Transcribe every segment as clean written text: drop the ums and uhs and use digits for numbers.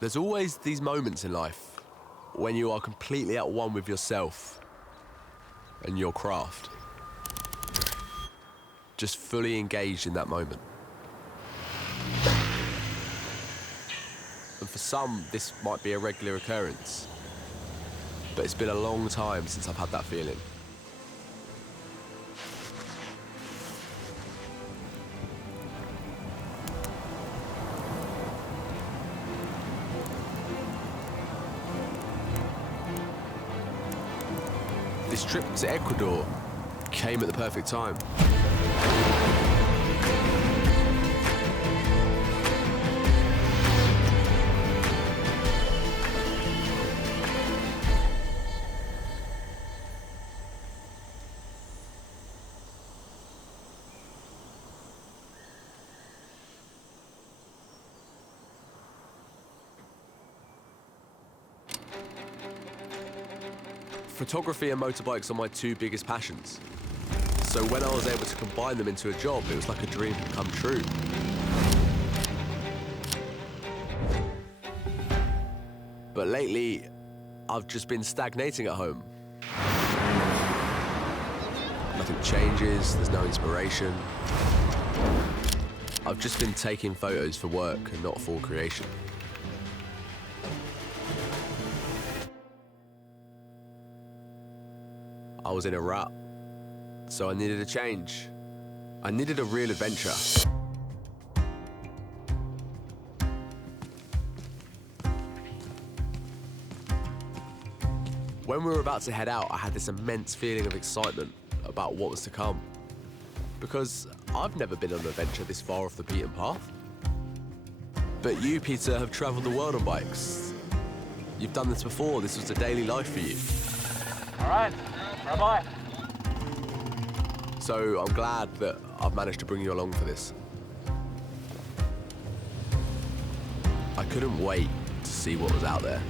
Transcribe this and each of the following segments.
There's always these moments in life when you are completely at one with yourself and your craft. Just fully engaged in that moment. And for some, this might be a regular occurrence, but it's been a long time since I've had that feeling. This trip to Ecuador came at the perfect time. Photography and motorbikes are my two biggest passions. So when I was able to combine them into a job, it was like a dream come true. But lately, I've just been stagnating at home. Nothing changes, there's no inspiration. I've just been taking photos for work and not for creation. I was in a rut, so I needed a change. I needed a real adventure. When we were about to head out, I had this immense feeling of excitement about what was to come. Because I've never been on an adventure this far off the beaten path. But you, Peter, have traveled the world on bikes. You've done this before, this was a daily life for you. All right. Bye-bye. So I'm glad that I've managed to bring you along for this. I couldn't wait to see what was out there.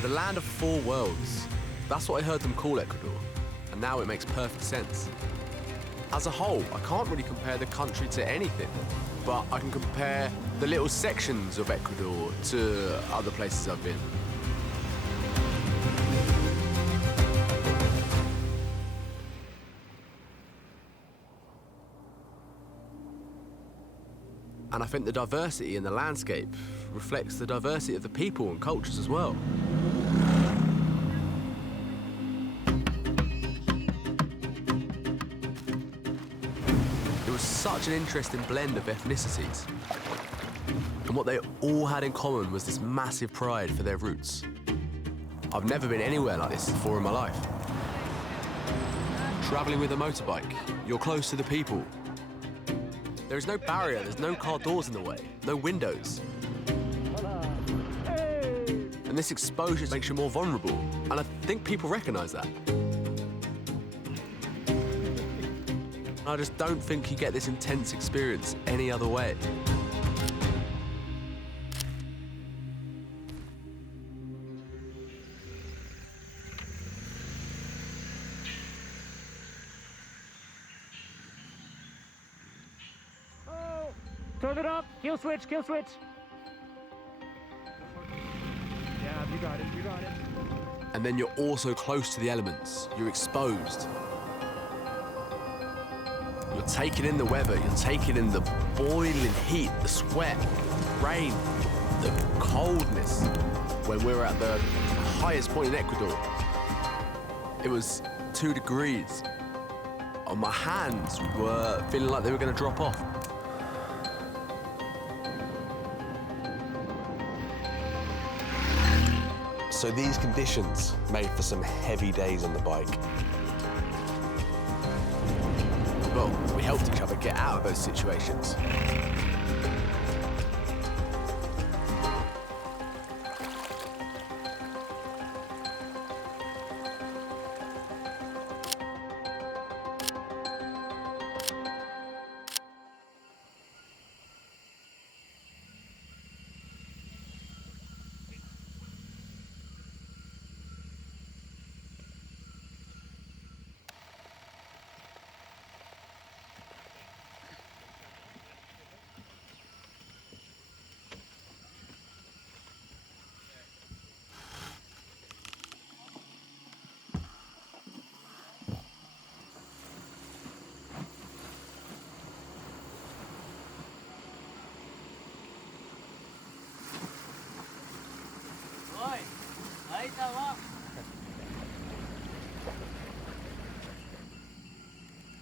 The land of four worlds. That's what I heard them call Ecuador, and now it makes perfect sense. As a whole, I can't really compare the country to anything, but I can compare the little sections of Ecuador to other places I've been. And I think the diversity in the landscape reflects the diversity of the people and cultures as well. It was such an interesting blend of ethnicities. And what they all had in common was this massive pride for their roots. I've never been anywhere like this before in my life. Traveling with a motorbike, you're close to the people. There is no barrier, there's no car doors in the way, no windows. And this exposure makes you more vulnerable, and I think people recognize that. I just don't think you get this intense experience any other way. Turn it up. Kill switch, kill switch. Yeah, you got it, you got it. And then you're also close to the elements. You're exposed. You're taking in the weather. You're taking in the boiling heat, the sweat, the rain, the coldness. When we were at the highest point in Ecuador, it was 2 degrees. And my hands were feeling like they were going to drop off. So these conditions made for some heavy days on the bike. Well, we helped each other get out of those situations.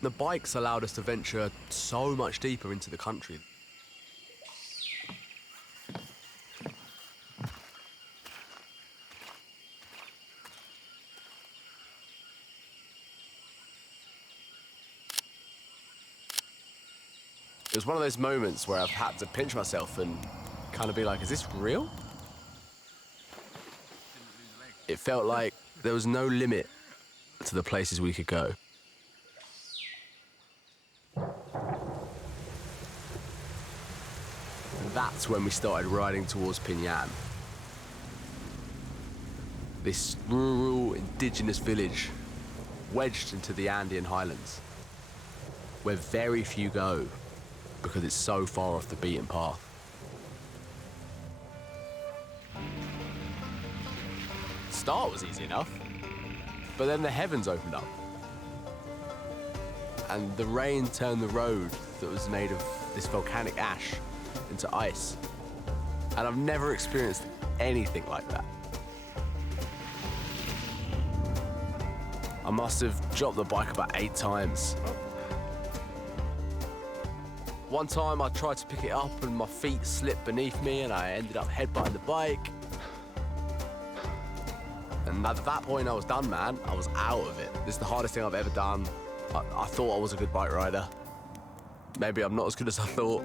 The bikes allowed us to venture so much deeper into the country. It was one of those moments where I've had to pinch myself and kind of be like, is this real? It felt like there was no limit to the places we could go. That's when we started riding towards Pinñan. This rural, indigenous village wedged into the Andean highlands, where very few go because it's so far off the beaten path. The start was easy enough, but then the heavens opened up, and the rain turned the road that was made of this volcanic ash into ice. And I've never experienced anything like that. I must have dropped the bike about 8 times. One time I tried to pick it up and my feet slipped beneath me and I ended up headbutting the bike. And at that point I was done, man. I was out of it. This is the hardest thing I've ever done. I thought I was a good bike rider. Maybe I'm not as good as I thought.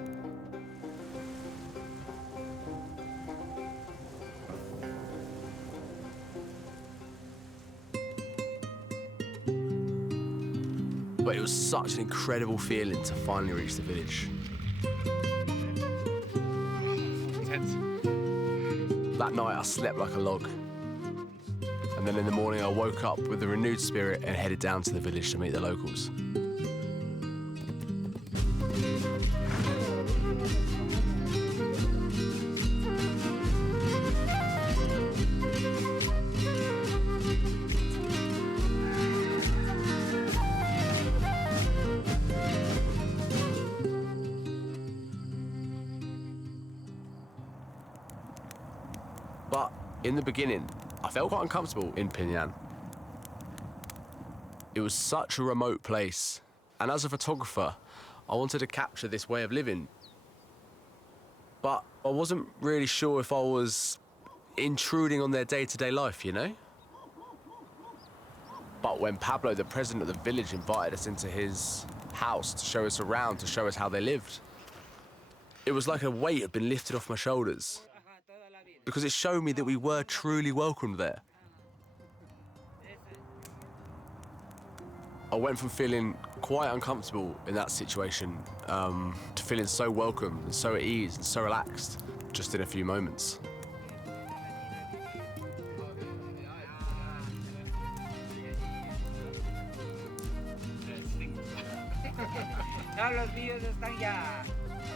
But it was such an incredible feeling to finally reach the village. That night I slept like a log. And then in the morning I woke up with a renewed spirit and headed down to the village to meet the locals. But in the beginning, I felt quite uncomfortable in Pinñan. It was such a remote place, and as a photographer, I wanted to capture this way of living. But I wasn't really sure if I was intruding on their day-to-day life, you know? But when Pablo, the president of the village, invited us into his house to show us around, to show us how they lived, it was like a weight had been lifted off my shoulders, because it showed me that we were truly welcomed there. I went from feeling quite uncomfortable in that situation to feeling so welcome and so at ease and so relaxed just in a few moments. No, los niños están ya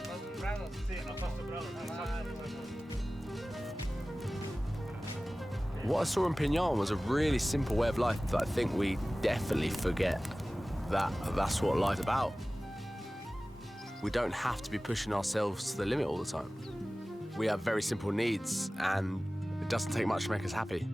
acostumbrados. Sí, acostumbrados. What I saw in Pinñan was a really simple way of life that I think we definitely forget that that's what life's about. We don't have to be pushing ourselves to the limit all the time. We have very simple needs, and it doesn't take much to make us happy.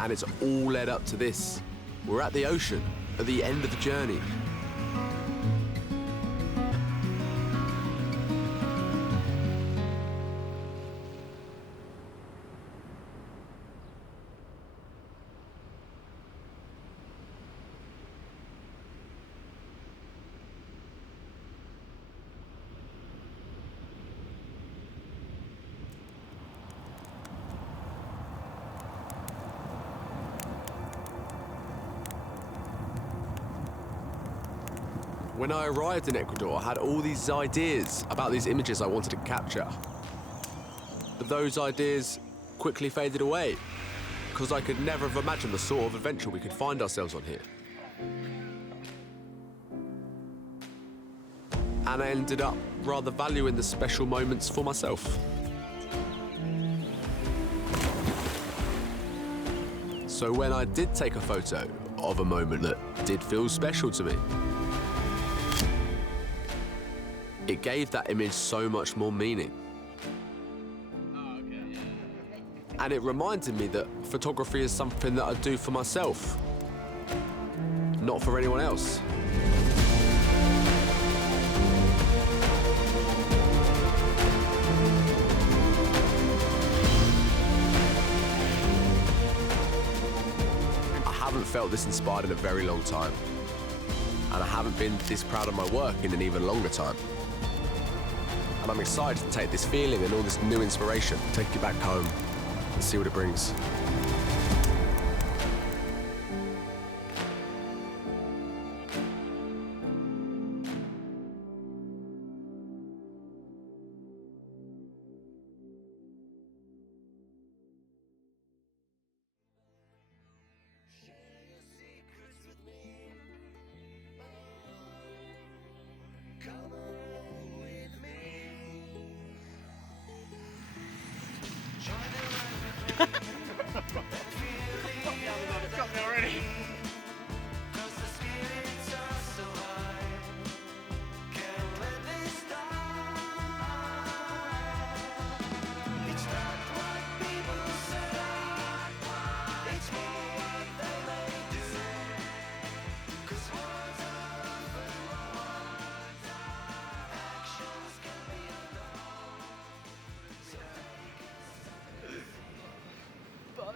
And it's all led up to this. We're at the ocean, at the end of the journey. When I arrived in Ecuador, I had all these ideas about these images I wanted to capture. But those ideas quickly faded away, because I could never have imagined the sort of adventure we could find ourselves on here. And I ended up rather valuing the special moments for myself. So when I did take a photo of a moment that did feel special to me, it gave that image so much more meaning. And it reminded me that photography is something that I do for myself, not for anyone else. I haven't felt this inspired in a very long time. And I haven't been this proud of my work in an even longer time. And I'm excited to take this feeling and all this new inspiration, take it back home, and see what it brings. Got me already.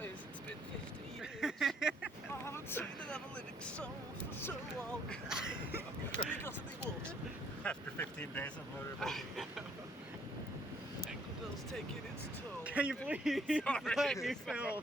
It's been 50 years. I haven't seen another living soul for so long. You got any water? After 15 days, I'm worried about Ecuador's taking its toll. Can you please let me film?